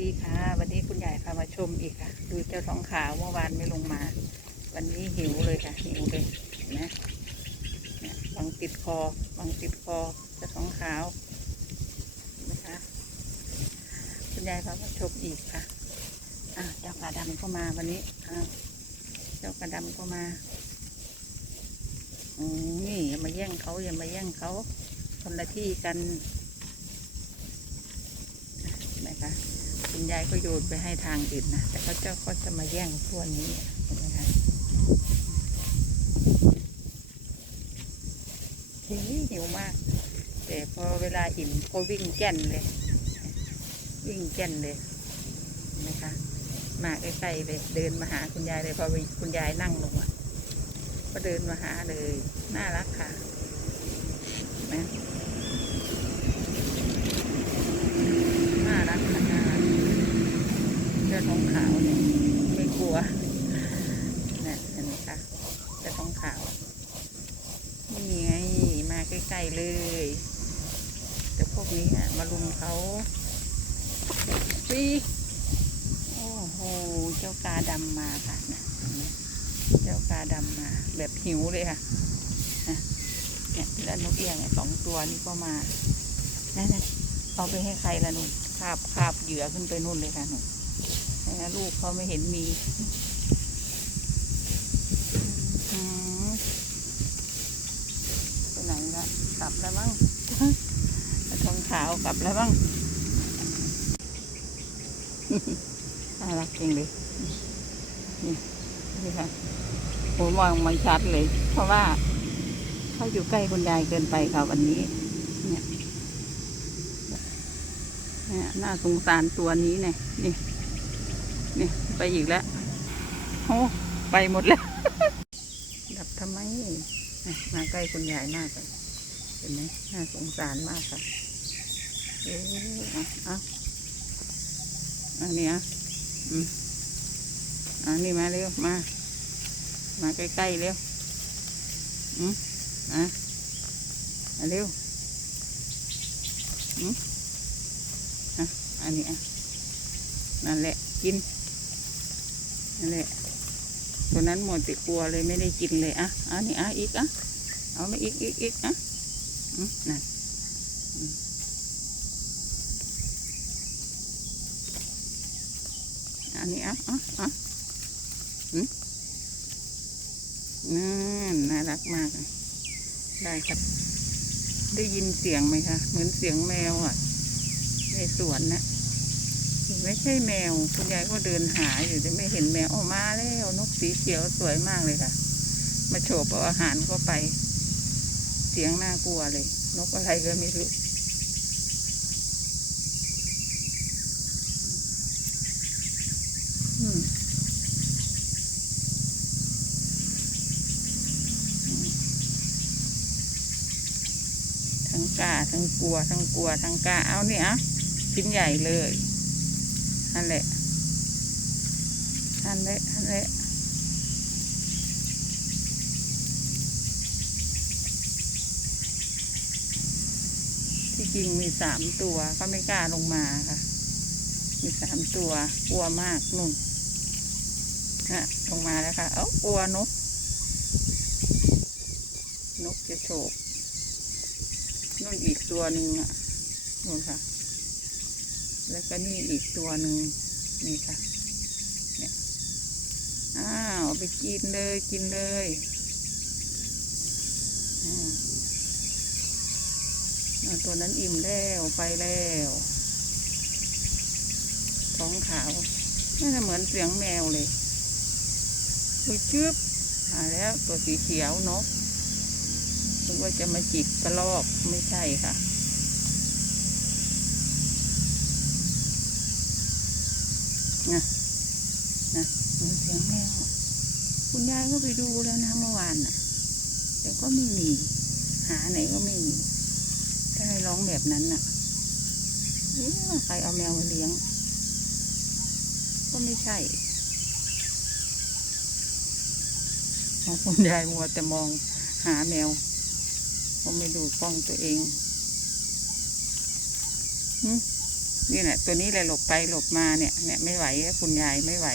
ดีค่ะวันนี้คุณยายพามาชมอีกค่ะ ดูเจ้าท้องขาวเมื่อวานไม่ลงมา วันนี้หิวเลยค่ะหิวเลยนไหมเนี่ยบังติดคอบังติดคอเจ้าท้องขาวนไหมคะคุณยายพามาชมอีกค่ะอะเจ้ากระดำก็มาวันนี้อะเจ้ากระดำก็มาอืมนี่อย่ามาแย่งเขาอย่ามาแย่งเขาคนละที่กันเห็นไหมคะ คุณยายก็โยนไปให้ทางอื่นนะ แต่เขาเจ้าก็จะมาแย่งตัวนี้เห็นไหมคะหิวหิวมาก แต่พอเวลาอิ่มก็วิ่งแก่นเลย วิ่งแก่นเลยเห็นไหมคะ มาใกล้ๆเลยเดินมาหาคุณยายเลยพอคุณยายนั่งลงอะก็เดินมาหาเลย น่ารักค่ะเห็นไหมน่ารักค่ะน่ารักเจ้าท้องขาวเนี่ยไม่กลัวนะเห็ นไหมคะเจ้าท้องขาวนี่ไงมาใกล้ๆเลย แต่พวกนี้อะมาลุมเขาปีโอ้โห เจ้ากาดำมาค่ะนะเจ้ากาดำมา แบบหิวเลยค่ะนะเนี่ยแล้วนกเอี้ยงสองตัวนี้ก็มานั่นนะเอาไปให้ใครละหนุ่นคาบคาบเหยื่อขึ้นไปนู่นเลยค่ะหนุ่นนะลูกเขาไม่เห็นมีอืมไปไหนละกลับ แล้วมั้งทองขาวกลับแล้วบ้างน่ารักจริงเลยนี่นี่ค่ะผมมองไมันชัดเลย เพราะว่าเขาอยู่ใกล้คุณยายเกินไปค่ะวันนี้ เนี่ยเนี่ยน่าสงสารตัวนี้เนี่ยนี่นี่ไปอีกแล้วโอ้ไปหมดแล้ว ดับทำไม มาใกล้คุณยายมากเลย ห็นไหมน่าสงสารมากค่ะเอออะอะอันนี้อะอืมอันนี้มาเร็วมา มาใกล้ๆเร็วอืมอะมาเร็วอืมอะอันนี้อะนั่นแหละกินนั่นแหละตัวนั้นหมดติกลัวเลยไม่ได้กินเลยอะอันนี้อะอีกอะเอามาอีกอีกอีกอะ นั่นอันนี้อะอะอะอืมนั่นน่ารักมาก ได้ครับ ได้ยินเสียงไหมคะ เหมือนเสียงแมวอะ ในสวนนะไม่ใช่แมว คุณยายก็เดินหาอยู่แต่ไม่เห็นแมวออกมาแล้ว นกสีเขียวสวยมากเลยค่ะ มาโฉบเอาอาหารก็ไป เสียงน่ากลัวเลย นกอะไรก็ไม่รู้ทั้งกล้าทั้งกลัว ทั้งกลัว ทั้งกล้า เอาเนี่ยอะชิ้นใหญ่เลย นั่นแหละ นั่นแหละ นั่นแหละ ที่จริงมีสามตัวเขาไม่กล้าลงมาค่ะ มีสามตัวกลัวมากนุ่นฮะลงมาแล้วค่ะ เอ้ากลัวนก นกจะโฉบนู่นอีกตัวหนึ่งอะนู่นค่ะ แล้วก็นี่อีกตัวหนึ่งนี่ค่ะเนี่ยอ้าวเอาไปกินเลยกินเลยอืม ตัวนั้นอิ่มแล้วไปแล้วท้องขาวน่าจะเหมือนเสียงแมวเลยอุ้ยจึ๊บมาแล้วตัวสีเขียวนกนึกว่าจะมาจิกกระลอกไม่ใช่ค่ะนะนะเหมือนเสียงแมวคุณยายก็ไปดูแล้วนะเมื่อวานน่ะแต่ก็ไม่มี หาไหนก็ไม่มี ถ้าให้ร้องแบบนั้นน่ะใครเอาแมวมาเลี้ยง ก็ไม่ใช่ของคุณยายมัวแต่มองหาแมวก็ไม่ดูกล้องตัวเองนี่แหละตัวนี้เลยหลบไปหลบมาเนี่ยเนี่ยไม่ไหวคุณยายไม่ไหว